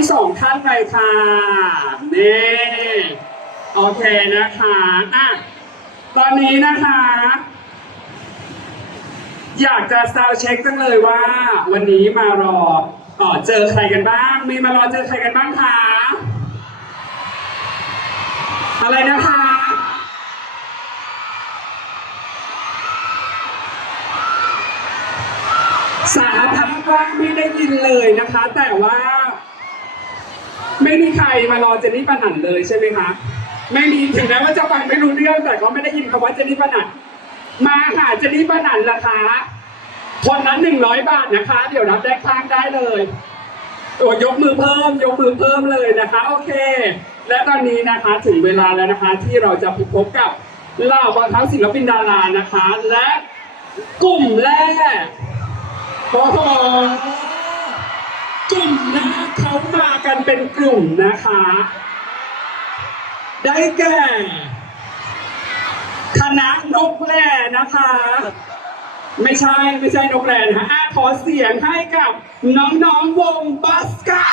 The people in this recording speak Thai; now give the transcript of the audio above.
งสองท่านเลยค่ะนี่โอเคนะคะอะตอนนี้นะคะ อยากจะซาวเช็คจังเลยว่า วันนี้มารอเออเจอใครกันบ้าง มีมารอเจอใครกันบ้างคะอะไรนะคะสาธารณว่าไม่ได้ยินเลยนะคะ แต่ว่า ไม่มีใครมารอเจนนี่ปานันเลยใช่ไหมคะ ไม่มีถึงแม้ว่าจะฟังไม่รู้เรื่องแต่ก็ไม่ได้ยินคำว่าเจนนี่ปานันมาหาเจนนี่ปานันราคาคนละหนึ่งร้อยบาทนะคะ เดี๋ยวรับได้ข้างได้เลยโอ้ยกมือเพิ่ม ยกมือเพิ่มเลยนะคะ โอเค และตอนนี้นะคะถึงเวลาแล้วนะคะ ที่เราจะพบกับเหล่าบอลทัพศิลปินดารานะคะ และกลุ่มแรกโอ้โห นะเขามากันเป็นกลุ่มนะคะ ได้แก่ คณะนกแร่นะคะ ไม่ใช่ไม่ใช่นกแร่นะคะอะขอเสียงให้กับน้องๆวงบัสกา